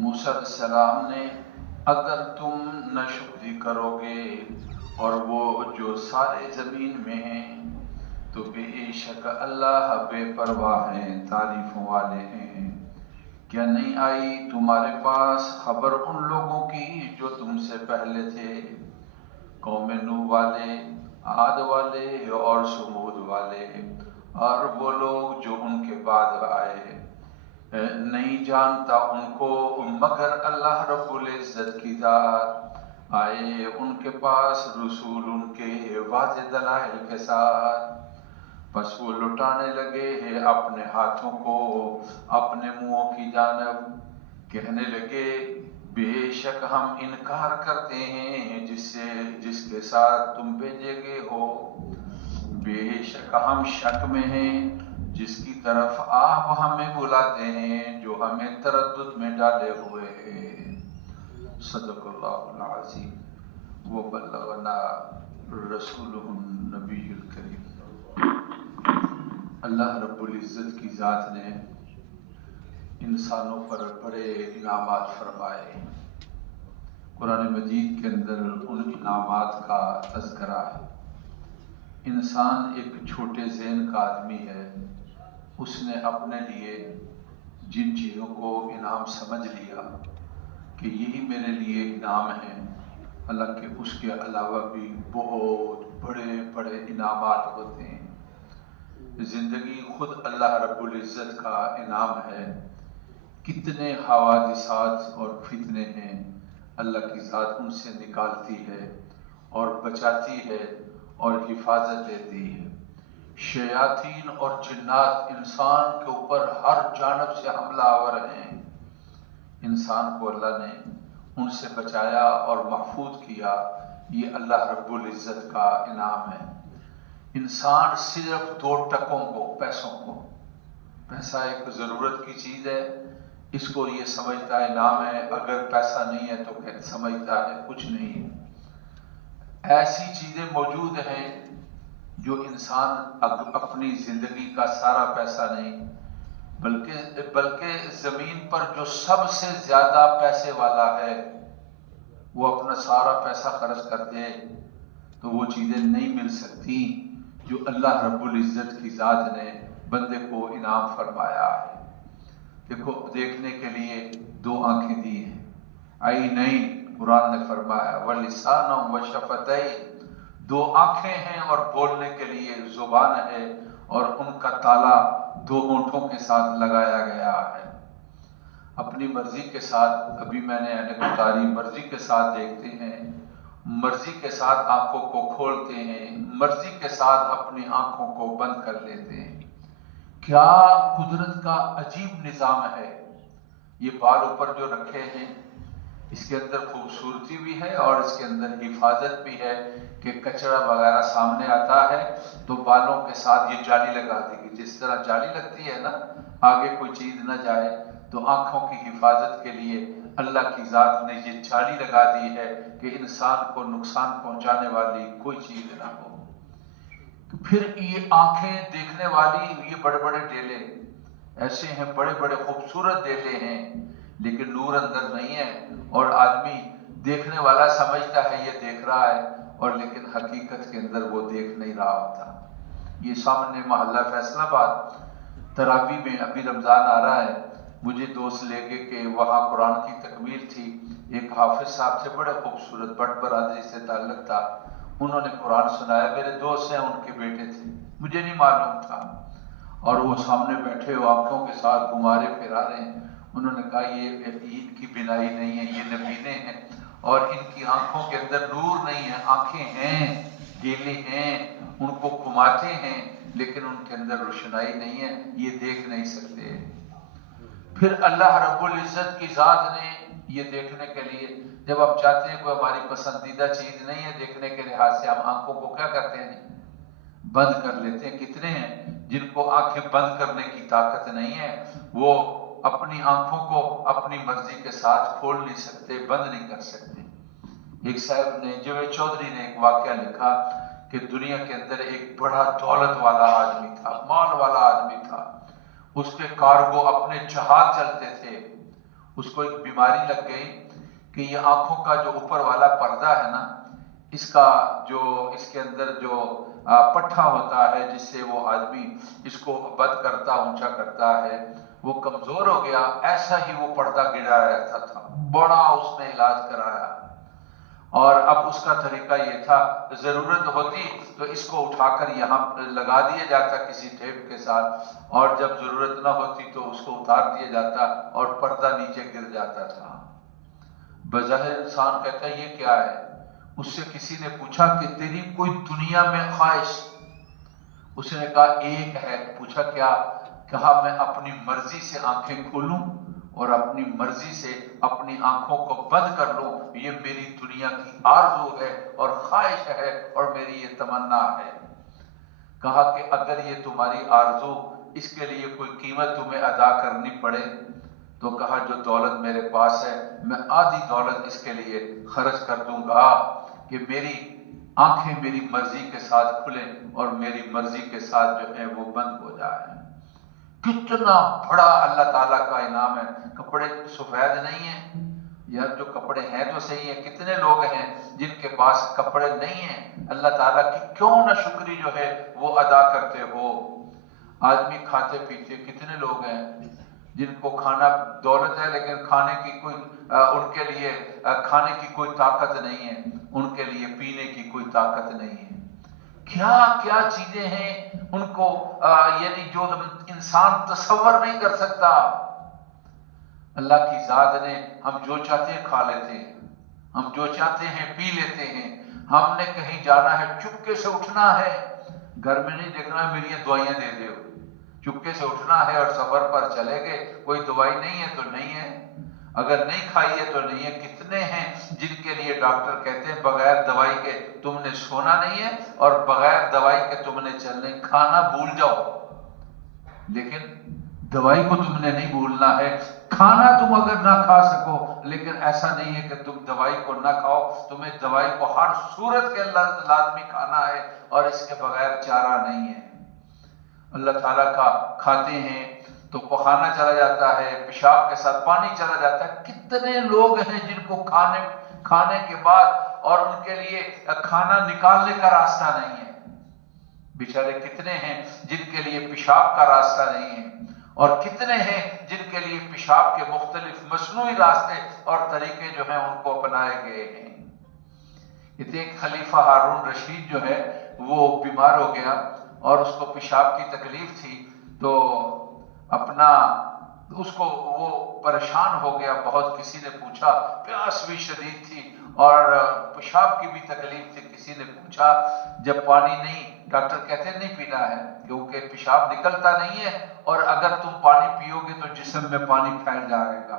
موسیٰ علیہ السلام نے اگر تم ناشکری کرو گے اور وہ جو سارے زمین میں ہیں تو بے شک اللہ بے پرواہ ہیں، تعریفوں والے ہیں۔ کیا نہیں آئی تمہارے پاس خبر ان لوگوں کی جو تم سے پہلے تھے، قوم نوح والے، عاد والے اور سمود والے، اور وہ لوگ جو ان کے بعد آئے؟ نہیں جانتا ان کو مگر اللہ رب العزت کی ذات۔ آئے ان کے پاس رسول ان کے واضح دلائل کے ساتھ، پس وہ لٹانے لگے ہیں اپنے ہاتھوں کو اپنے منہوں کی جانب، کہنے لگے بے شک ہم انکار کرتے ہیں جس کے ساتھ تم بھیجے گئے ہو، بے شک ہم شک میں ہیں جس کی طرف آپ ہمیں بلاتے ہیں، جو ہمیں تردد میں ڈالے ہوئے ہیں۔ صدق اللہ العظیم وبلغنا رسولہ النبی الکریم۔ اللہ رب العزت کی ذات نے انسانوں پر بڑے انعامات فرمائے۔ قرآن مجید کے اندر ان انعامات کا تذکرہ ہے۔ انسان ایک چھوٹے ذہن کا آدمی ہے، اس نے اپنے لیے جن چیزوں کو انعام سمجھ لیا کہ یہی میرے لیے انعام ہے، حالانکہ اس کے علاوہ بھی بہت بڑے بڑے انعامات ہوتے ہیں۔ زندگی خود اللہ رب العزت کا انعام ہے۔ کتنے حوادثات اور فتنے ہیں، اللہ کی ذات ان سے نکالتی ہے اور بچاتی ہے اور حفاظت دیتی ہے۔ شیاطین اور جنات انسان کے اوپر ہر جانب سے حملہ آور ہیں، انسان کو اللہ نے ان سے بچایا اور محفوظ کیا، یہ اللہ رب العزت کا انعام ہے۔ انسان صرف 2 ٹکوں کو، پیسوں کو، پیسہ ایک ضرورت کی چیز ہے، اس کو یہ سمجھتا ہے انعام ہے، اگر پیسہ نہیں ہے تو سمجھتا ہے کچھ نہیں ہے۔ ایسی چیزیں موجود ہیں جو انسان اپنی زندگی کا سارا پیسہ نہیں، بلکہ زمین پر جو سب سے زیادہ پیسے والا ہے وہ اپنا سارا پیسہ خرچ کر دے تو وہ چیزیں نہیں مل سکتی جو اللہ رب العزت کی ذات نے بندے کو انعام فرمایا ہے۔ دیکھو، دیکھنے کے لیے 2 آنکھیں دی ہیں، عینین قرآن نے فرمایا، وَلِسَانًا وَشَفَتَيْنِ، 2 آنکھیں ہیں اور بولنے کے لیے زبان ہے، اور ان کا تالا 2 ہونٹوں کے ساتھ لگایا گیا ہے۔ اپنی مرضی کے ساتھ، ابھی میں نے اتاری، مرضی کے ساتھ دیکھتے ہیں، مرضی کے ساتھ آنکھوں کو کھولتے ہیں، مرضی کے ساتھ اپنی آنکھوں کو بند کر لیتے ہیں۔ کیا قدرت کا عجیب نظام ہے۔ یہ بال اوپر جو رکھے ہیں، اس کے اندر خوبصورتی بھی ہے اور اس کے اندر حفاظت بھی ہے کہ کچرا وغیرہ سامنے آتا ہے تو بالوں کے ساتھ یہ جالی لگا دی گئی، جس طرح جالی لگتی ہے نا، آگے کوئی چیز نہ جائے، تو آنکھوں کی حفاظت کے لیے اللہ کی ذات نے یہ جالی لگا دی ہے کہ انسان کو نقصان پہنچانے والی کوئی چیز نہ ہو۔ پھر یہ آنکھیں دیکھنے والی، یہ بڑے بڑے ڈیلے ایسے ہیں، بڑے بڑے خوبصورت ڈیلے ہیں، لیکن نور اندر نہیں ہے، اور آدمی دیکھنے والا سمجھتا ہے یہ دیکھ رہا ہے، اور لیکن حقیقت کے اندر وہ دیکھ نہیں رہا ہوتا۔ یہ سامنے محلہ فیصل آباد تراویح میں، ابھی رمضان آ رہا ہے، مجھے دوست لے گئے کہ وہاں قرآن کی تکمیل تھی، ایک حافظ صاحب سے بڑے خوبصورت، بٹ برادری سے تعلق تھا، انہوں نے قرآن سنایا، میرے دوست ہیں، ان کے بیٹے تھے، مجھے نہیں معلوم تھا، اور وہ سامنے بیٹھے ہو آنکھوں کے ساتھ گھمارے پھرا رہے ہیں۔ انہوں نے کہا یہ ان کی بینائی نہیں ہے، یہ نبینے ہیں، اور ان کی آنکھوں کے اندر نور نہیں ہے، آنکھیں ہیں، ڈیلے ہیں، ان کو گھماتے ہیں لیکن ان کے اندر روشنائی نہیں ہے، یہ دیکھ نہیں سکتے۔ پھر اللہ رب العزت کی ذات نے یہ دیکھنے کے لیے، جب ہم چاہتے ہیں کوئی ہماری پسندیدہ چیز نہیں ہے دیکھنے کے لحاظ سے، ہم آنکھوں کو کیا کرتے ہیں؟ بند کر لیتے ہیں۔ کتنے ہیں جن کو آنکھیں بند کرنے کی طاقت نہیں ہے، وہ اپنی آنکھوں کو اپنی مرضی کے ساتھ کھول نہیں سکتے، بند نہیں کر سکتے۔ ایک صاحب نے، جاوید چودھری نے ایک واقعہ لکھا کہ دنیا کے اندر ایک بڑا دولت والا آدمی تھا، مال والا آدمی تھا، اس کے کارگو اپنے جہاز چلتے تھے، اس کو ایک بیماری لگ گئی کہ یہ آنکھوں کا جو اوپر والا پردہ ہے نا، اس کا جو اس کے اندر جو پٹھا ہوتا ہے جس سے وہ آدمی اس کو بند کرتا اونچا کرتا ہے، وہ کمزور ہو گیا. ایسا ہی وہ پردہ گرا رہتا تھا. بڑا اس نے علاج کرایا، اور اب اس کا طریقہ یہ تھا، ضرورت ہوتی تو اس کو اٹھا کر یہاں لگا دیا جاتا کسی ٹیپ کے ساتھ، اور جب ضرورت نہ ہوتی تو اس کو اتار دیا جاتا اور پردہ نیچے گر جاتا تھا. بظاہر انسان کہتا ہے یہ کیا ہے؟ اس سے کسی نے پوچھا کہ تیری کوئی دنیا میں خواہش؟ اس نے کہا ایک ہے. پوچھا کیا؟ کہا میں اپنی مرضی سے آنکھیں کھولوں اور اپنی مرضی سے اپنی آنکھوں کو بند کر لوں. یہ میری دنیا کی آرزو ہے اور خواہش ہے اور میری یہ تمنا ہے. کہا کہ اگر یہ تمہاری آرزو، اس کے لیے کوئی قیمت تمہیں ادا کرنی پڑے تو کہا جو دولت میرے پاس ہے میں آدھی دولت اس کے لیے خرچ کر دوں گا کہ میری آنکھیں میری مرضی کے ساتھ کھلیں اور میری مرضی کے ساتھ جو ہے وہ بند ہو جائیں. کتنا بڑا اللہ تعالیٰ کا انعام ہے. کپڑے سفید نہیں ہیں یار، جو کپڑے ہیں تو صحیح ہیں. کتنے لوگ ہیں جن کے پاس کپڑے نہیں ہیں؟ اللہ تعالیٰ کی کیوں نہ شکری جو ہے وہ ادا کرتے ہو. آدمی کھاتے پیتے کتنے لوگ ہیں جن کو کھانا دولت ہے لیکن کھانے کی کوئی ان کے لیے کھانے کی کوئی طاقت نہیں ہے، ان کے لیے پینے کی کوئی طاقت نہیں ہے. کیا کیا چیزیں ہیں ان کو یعنی جو انسان تصور نہیں کر سکتا. اللہ کی ذات نے ہم جو چاہتے ہیں کھا لیتے ہیں، ہم جو چاہتے ہیں پی لیتے ہیں. ہم نے کہیں جانا ہے چپکے سے اٹھنا ہے، گھر میں نہیں دیکھنا ہے میری دوائیاں دے دو. چپکے سے اٹھنا ہے اور سفر پر چلے گئے. کوئی دوائی نہیں ہے تو نہیں ہے، اگر نہیں کھائی ہے تو نہیں ہے. کتنے ہیں جن کے لیے ڈاکٹر کہتے ہیں بغیر دوائی کے تم نے سونا نہیں ہے اور بغیر دوائی کے تم نے چلنے. کھانا بھول جاؤ لیکن دوائی کو تم نے نہیں بھولنا ہے. کھانا تم اگر نہ کھا سکو لیکن ایسا نہیں ہے کہ تم دوائی کو نہ کھاؤ. تمہیں دوائی کو ہر صورت کے لازمی کھانا ہے اور اس کے بغیر چارہ نہیں ہے. اللہ تعالیٰ کا کھاتے ہیں تو پخانا چلا جاتا ہے، پیشاب کے ساتھ پانی چلا جاتا ہے. کتنے لوگ ہیں جن کو کھانے کے بعد اور ان کے لیے کھانا نکالنے کا راستہ نہیں ہے. بیچارے کتنے ہیں جن کے لیے پیشاب کا راستہ نہیں ہے، اور کتنے ہیں جن کے لیے پیشاب کے مختلف مصنوعی راستے اور طریقے جو ہیں ان کو اپنائے گئے ہیں. ایک خلیفہ ہارون رشید جو ہے وہ بیمار ہو گیا اور اس کو پیشاب کی تکلیف تھی، تو اس کو وہ پریشان ہو گیا بہت. کسی نے پوچھا، پیاس بھی شدید تھی اور پیشاب کی بھی تکلیف تھی. کسی نے پوچھا جب پانی نہیں، ڈاکٹر کہتے ہیں نہیں پینا ہے کیونکہ پیشاب نکلتا نہیں ہے اور اگر تم پانی پیو گے تو جسم میں پانی پھیل جائے گا.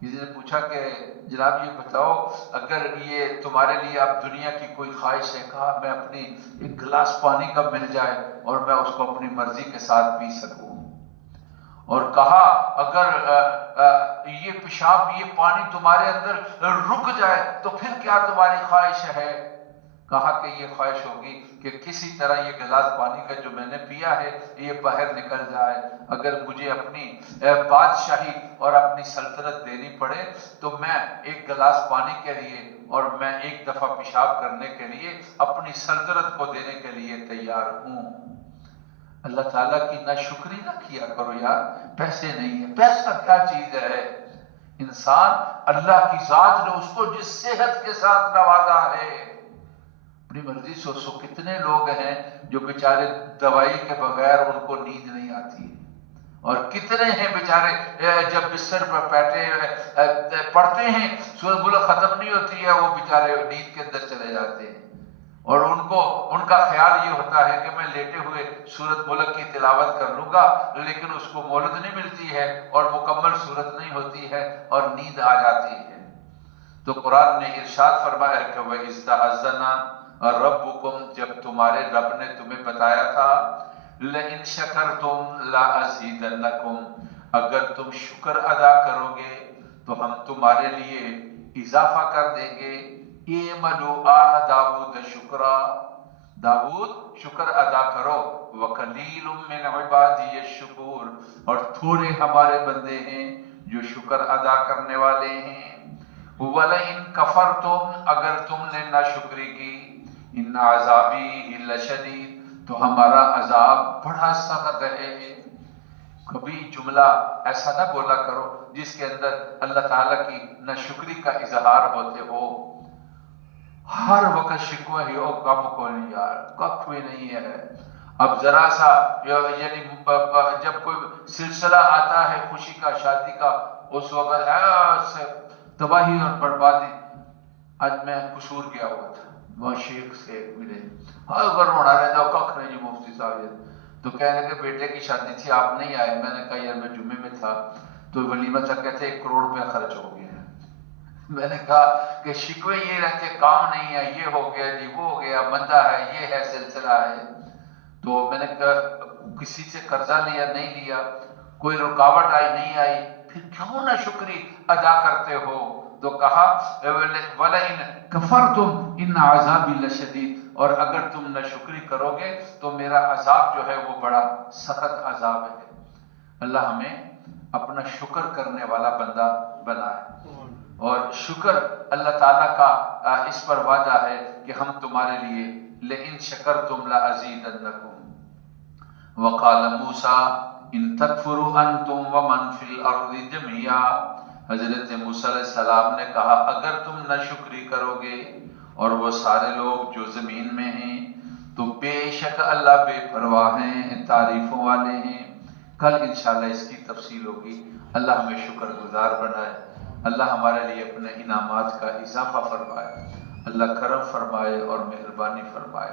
کسی نے پوچھا کہ جناب یہ بتاؤ اگر یہ تمہارے لیے اب دنیا کی کوئی خواہش ہے؟ کہا میں اپنی ایک گلاس پانی کا مل جائے اور میں اس کو اپنی مرضی کے ساتھ پی سکوں. اور کہا اگر یہ پیشاب یہ پانی تمہارے اندر رک جائے تو پھر کیا تمہاری خواہش ہے؟ کہا کہ یہ خواہش ہوگی کہ کسی طرح یہ گلاس پانی کا جو میں نے پیا ہے یہ باہر نکل جائے. اگر مجھے اپنی بادشاہی اور اپنی سلطنت دینی پڑے تو میں ایک گلاس پانی کے لیے اور میں ایک دفعہ پیشاب کرنے کے لیے اپنی سلطنت کو دینے کے لیے تیار ہوں. اللہ تعالیٰ کی ناشکری نہ کیا کرو یار. پیسے نہیں ہے، پیسہ کیا چیز ہے؟ انسان اللہ کی ذات نے اس کو جس صحت کے ساتھ نوازا ہے اپنی مرضی سے. کتنے لوگ ہیں جو بیچارے دوائی کے بغیر ان کو نیند نہیں آتی، اور کتنے ہیں بیچارے جب بستر پر بیٹھے پڑھتے ہیں سورۃ ملک ختم نہیں ہوتی ہے وہ بیچارے نیند کے اندر چلے جاتے ہیں، اور ان کا خیال یہ ہوتا ہے کہ میں لیٹے ہوئے سورۃ ملک کی تلاوت کر لوں گا، لیکن اس کو مہلت نہیں ملتی ہے اور مکمل سورت نہیں ہوتی ہے اور نیند آ جاتی ہے. تو قرآن نے ارشاد فرمایا کہ وَإِذْ رَبُّكُمْ، جب تمہارے رب نے تمہیں بتایا تھا لَإِن شَكَرْتُمْ لَأَزِيدَنَّكُمْ، اگر تم شکر ادا کرو گے تو ہم تمہارے لیے اضافہ کر دیں گے. اعملوا آل داود شکرا، داود شکر ادا کرو. وَقَلِيلٌ مِّنْ عِبَادِيَ الشُّكُورُ، اور تھوڑے ہمارے بندے ہیں جو شکر ادا کرنے والے ہیں۔ وَلَئِن كَفَرْتُمْ اگر تم نے ناشکری کی، ان عذابی لشدید تو ہمارا عذاب بڑا سخت ہے۔ کبھی جملہ ایسا نہ بولا کرو جس کے اندر اللہ تعالیٰ کی ناشکری کا اظہار ہوتے ہو۔ ہر وقت شکوہ ہی ہو، کم کو نہیں یار، کب بھی نہیں ہے۔ اب ذرا سا یعنی جب کوئی سلسلہ آتا ہے خوشی کا، شادی کا، اس وقت ایسے تباہی اور بربادی۔ آج میں قصور گیا ہوا تھا، وہ شیخ سے ملے، اگر رونا رہتا ہو کخ نہیں مفتی صاحب، تو کہنے لگے بیٹے کی شادی تھی آپ نہیں آئے۔ میں نے کہا یار میں جمعے میں تھا، تو ولیمہ تک کہتے 1 کروڑ روپے خرچ ہو گیا ہے۔ میں نے کہا کہ شکوے یہ رہتے کام نہیں ہے، یہ ہو گیا جی، وہ ہو گیا، مندہ ہے، یہ ہے، سلسلہ ہے۔ تو میں نے کہا کسی سے قرضہ لیا نہیں لیا، کوئی رکاوٹ آئی نہیں آئی، پھر کیوں نہ شکری ادا کرتے ہو؟ تو کہا وَلَئِن كَفَرْتُمْ إِنَّ عَذَابِي لَشَدِيدٌ، اور اگر تم نہ شکری کرو گے تو میرا عذاب جو ہے وہ بڑا سخت عذاب ہے۔ اللہ ہمیں اپنا شکر کرنے والا بندہ بنائے، اور شکر اللہ تعالیٰ کا اس پر وعدہ ہے کہ ہم تمہارے لیے لئن شکرتم لأزیدنکم۔ وقال موسیٰ ان تکفروا انتم ومن فی الارض جميعا، حضرت موسیٰ علیہ السلام نے کہا اگر تم ناشکری کرو گے اور وہ سارے لوگ جو زمین میں ہیں، تو بے شک اللہ بے پرواہ ہیں، تعریفوں والے ہیں۔ کل انشاءاللہ اس کی تفصیل ہوگی۔ اللہ ہمیں شکر گزار بنائے، اللہ ہمارے لیے اپنے انعامات کا اضافہ فرمائے، اللہ کرم فرمائے اور مہربانی فرمائے،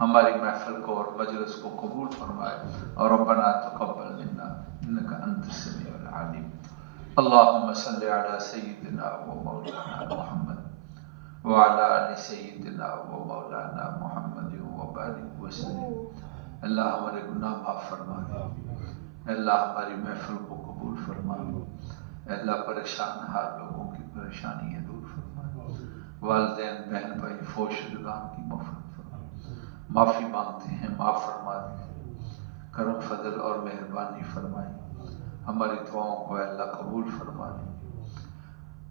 ہماری محفل کو اور مجلس کو قبول فرمائے، اور ربنا تقبل منا انک انت السمیع العلیم۔ اللہم صلی علی سیدنا و مولانا محمد وعلی آل سیدنا و مولانا محمد وبارک وسلم۔ اللہ ہمارے گناہ معاف فرما دے، اللہ ہماری محفل کو قبول فرما دے، اللہ پریشان حال لوگوں کی پریشانیاں دور فرما، والدین بہن بھائی فوش شدگان کی مغفرت فرما، معافی مانگتے ہیں معاف فرما دے، کرم فضل اور مہربانی فرمائی، ہماری دعاؤں کو اللہ قبول فرما دے،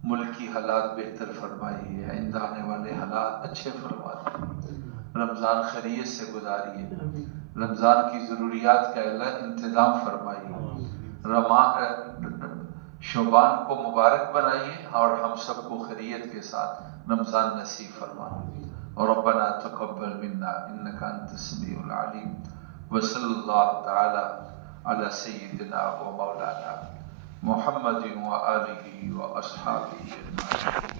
ملک کی حالات بہتر فرمائیے، آئندہ آنے والے حالات اچھے فرما دے، رمضان خیریت سے گزاریے، رمضان کی ضروریات کا اللہ انتظام فرمائیے، شعبان کو مبارک بنائیے اور ہم سب کو خیریت کے ساتھ رمضان نصیب فرمائیے، اور ربنا تقبل منا انک انت السمیع العلیم، وصلی اللہ تعالی علی سیدنا و مولانا محمد و آلہ و اصحابہ اجمعین۔